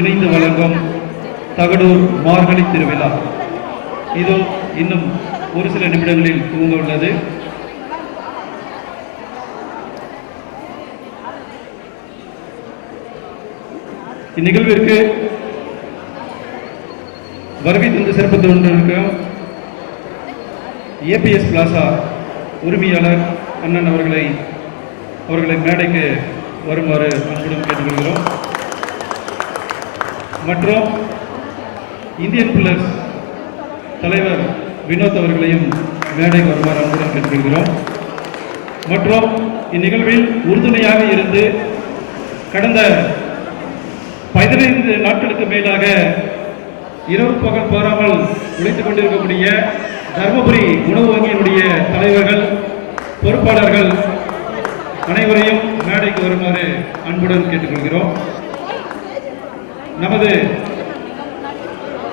இணைந்து வழங்கும் தகடூர் மார்கழி திருவிழா இதோ இன்னும் ஒரு சில நிமிடங்களில் துவங்க உள்ளது. இந்நிகழ்விற்கு வருகை தந்து சிறப்பித்து கொண்டிருக்கும் ஏபிஎஸ் பிளாசா உரிமையாளர் அண்ணன் அவர்களை மேடைக்கு வருமாறு அன்புடன் கேட்டுக்கொள்கிறோம். மற்றும் இந்தியன் பில்லர்ஸ் தலைவர் வினோத் அவர்களையும் மேடைக்கு வருமாறு அன்புடன் கேட்டுக்கொள்கிறோம். மற்றும் இந்நிகழ்வில் உறுதுணையாக இருந்து கடந்த 15 நாட்களுக்கு மேலாக இரவு பகல் பாராமல் உழைத்துக் கொண்டிருக்கக்கூடிய தர்மபுரி உணவு வங்கியினுடைய தலைவர்கள், பொறுப்பாளர்கள் அனைவரையும் மேடைக்கு வருமாறு அன்புடன் கேட்டுக்கொள்கிறோம். நமது